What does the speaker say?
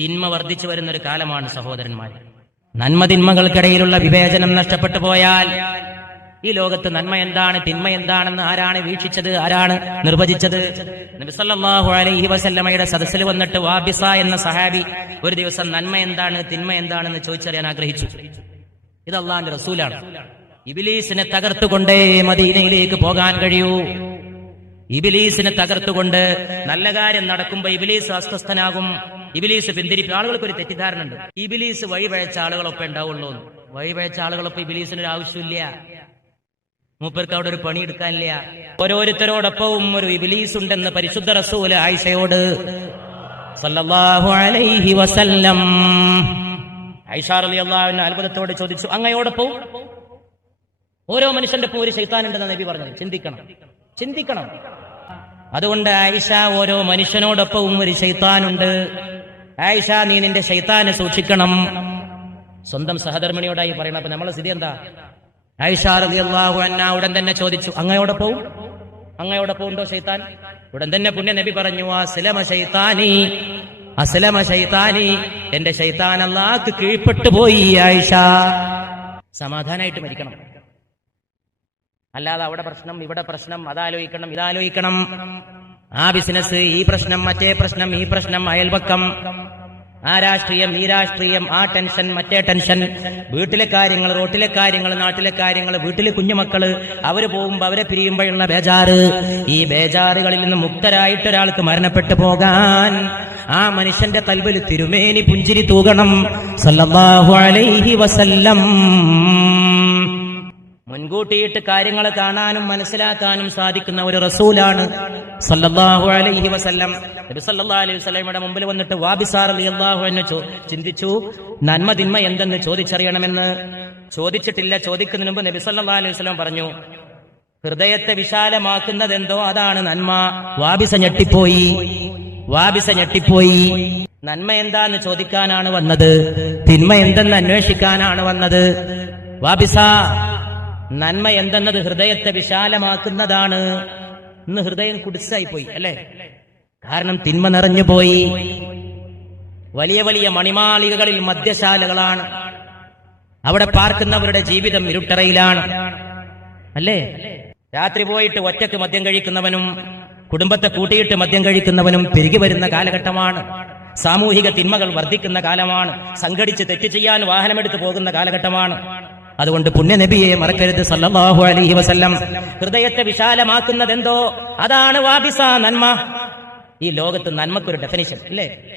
തിന്മ വർദ്ധിച്ചു വരുന്ന ഒരു കാലമാണ് സഹോദരന്മാർ നന്മ തിന്മകൾക്കിടയിലുള്ള വിവേചനം നഷ്ടപ്പെട്ടു പോയാൽ ഈ ലോകത്ത് നന്മ എന്താണ് തിന്മ എന്താണെന്ന് ആരാണ് വീക്ഷിച്ചത് ആരാണ് നിർവചിച്ചത്? നബി സല്ലല്ലാഹു അലൈഹി വസല്ലമയുടെ സദസ്സിൽ വന്നിട്ട് വാബിസ എന്ന സഹാബി ഒരു ദിവസം നന്മ എന്താണ് തിന്മ എന്താണെന്ന് ചോദിച്ചറിയാൻ ആഗ്രഹിച്ചു. ഇത് അള്ളാന്റെ റസൂലാണ്. ഇബിലീസിനെ തകർത്തുകൊണ്ടേ മദീനയിലേക്ക് പോകാൻ കഴിയൂ. ഇബിലീസിനെ തകർത്തുകൊണ്ട് നല്ല കാര്യം നടക്കുമ്പോ ഇബിലീസ് അസ്വസ്ഥനാകും. ഇബിലീസ് പിന്തിരിപ്പ്. ആളുകൾക്ക് ഒരു തെറ്റിദ്ധാരണ ഉണ്ട് ഇബിലീസ് വഴിപഴച്ച ആളുകളൊപ്പം ഉണ്ടാവുള്ളൂ. വഴിപഴച്ച ആളുകളൊപ്പം ഇബിലീസിന് ഒരു ആവശ്യമില്ല മൂപ്പർക്ക് അവിടെ ഒരു പണി എടുക്കാനില്ല ഓരോരുത്തരോടൊപ്പവും ഒരു ഇബിലീസ് ഉണ്ടെന്ന് പരിശുദ്ധ റസൂൽ ആയിഷയോട് അലൈഹി വസല്ലം അത്ഭുതത്തോടെ ചോദിച്ചു. അങ്ങയോടൊപ്പവും ഓരോ മനുഷ്യന്റെ ഒപ്പം ഒരു ശൈത്താനുണ്ടെന്ന് നബി പറഞ്ഞു. ചിന്തിക്കണം. ചിന്തിക്കണം. അതുകൊണ്ട് ആയിഷ ഓരോ മനുഷ്യനോടൊപ്പവും ഒരു ശൈത്താനുണ്ട്. ആയിഷ നീ നിന്റെ ശൈത്താനെ സൂക്ഷിക്കണം. സ്വന്തം സഹധർമ്മിണിയോടായി പറയണം. അപ്പൊ നമ്മളെ സ്ഥിതി എന്താ? ആയിഷ റളിയല്ലാഹു അൻഹ ഉടൻ തന്നെ ചോദിച്ചു അങ്ങയോടെ പോവും? അങ്ങയോടെ ഉണ്ടോ ശൈത്താൻ? ഉടൻ തന്നെ പുണ്യ നബി പറഞ്ഞു അസ്ലമ ശൈത്താനി അസ്ലമ ശൈത്താനി എന്റെ ശൈത്താൻ അള്ളാഹ്ക്ക് കീഴ്പ്പെട്ടു പോയി ആയിഷ. സമാധാനായിട്ട് മരിക്കണം. അല്ലാതെ അവിടെ പ്രശ്നം ഇവിടെ പ്രശ്നം അതാലോചിക്കണം ഇതാലോചിക്കണം. ആ ബിസിനസ് ഈ പ്രശ്നം മറ്റേ പ്രശ്നം ഈ പ്രശ്നം അയൽപക്കം. ആ രാഷ്ട്രീയം ഈ രാഷ്ട്രീയം ആ ടെൻഷൻ മറ്റേ ടെൻഷൻ. വീട്ടിലെ കാര്യങ്ങൾ റോട്ടിലെ കാര്യങ്ങൾ നാട്ടിലെ കാര്യങ്ങൾ വീട്ടിലെ കുഞ്ഞുമക്കൾ അവർ പോകുമ്പോ അവരെ പിരിയുമ്പോഴുള്ള ബേജാറ്. ഈ ബേജാറുകളിൽ നിന്ന് മുക്തരായിട്ട് ഒരാൾക്ക് മരണപ്പെട്ടു പോകാൻ ആ മനുഷ്യന്റെ തൽവൽ തിരുമേനി പുഞ്ചിരി തൂകണം. സല്ലല്ലാഹു അലൈഹി വസല്ലം. മുൻകൂട്ടിയിട്ട് കാര്യങ്ങൾ കാണാനും മനസ്സിലാക്കാനും സാധിക്കുന്ന ഒരു റസൂലാണ് സല്ലല്ലാഹു അലൈഹി വസല്ലം. നബി സല്ലല്ലാഹു അലൈഹി വസല്ലമയുടെ മുമ്പിൽ വന്നിട്ട് വാബിസാർ റളിയല്ലാഹു അൻഹു ചിന്തിച്ചു നന്മ തിന്മ എന്തെന്ന് ചോദിച്ചറിയണമെന്ന്. ചോദിച്ചിട്ടില്ല ചോദിക്കുന്നതിന് മുമ്പ് നബി സല്ലല്ലാഹു അലൈഹി വസല്ലം പറഞ്ഞു ഹൃദയത്തെ വിശാലമാക്കുന്നത് എന്തോ അതാണ് നന്മ. വാബിസ ഞെട്ടിപ്പോയി. വാബിസ ഞെട്ടിപ്പോയി. നന്മ എന്താന്ന് ചോദിക്കാനാണ് വന്നത്? തിന്മ എന്തെന്ന് അന്വേഷിക്കാനാണ് വന്നത്? വാബിസ നന്മ എന്തെന്നത് ഹൃദയത്തെ വിശാലമാക്കുന്നതാണ്. ഇന്ന് ഹൃദയം കുടിസായി പോയി അല്ലേ? കാരണം തിന്മ നിറഞ്ഞു പോയി. വലിയ വലിയ മണിമാളികകളിൽ മദ്യശാലകളാണ്. അവിടെ പാർക്കുന്നവരുടെ ജീവിതം ഇരുട്ടറയിലാണ്. അല്ലേ? രാത്രി പോയിട്ട് ഒറ്റയ്ക്ക് മദ്യം കഴിക്കുന്നവനും കുടുംബത്തെ കൂട്ടിയിട്ട് മദ്യം കഴിക്കുന്നവനും പെരുകി വരുന്ന കാലഘട്ടമാണ്. സാമൂഹിക തിന്മകൾ വർദ്ധിക്കുന്ന കാലമാണ്. സംഘടിച്ച് തെറ്റ് ചെയ്യാൻ വാഹനമെടുത്ത് പോകുന്ന കാലഘട്ടമാണ്. അതുകൊണ്ട് പുണ്യനബിയെ മറക്കരുത് സല്ലാഹു അലഹി വസല്ലം. ഹൃദയത്തെ വിശാലമാക്കുന്നതെന്തോ? അതാണ് വാബിസ നന്മ. ഈ ലോകത്ത് നന്മക്കൊരു ഡെഫിനിഷൻ അല്ലേ?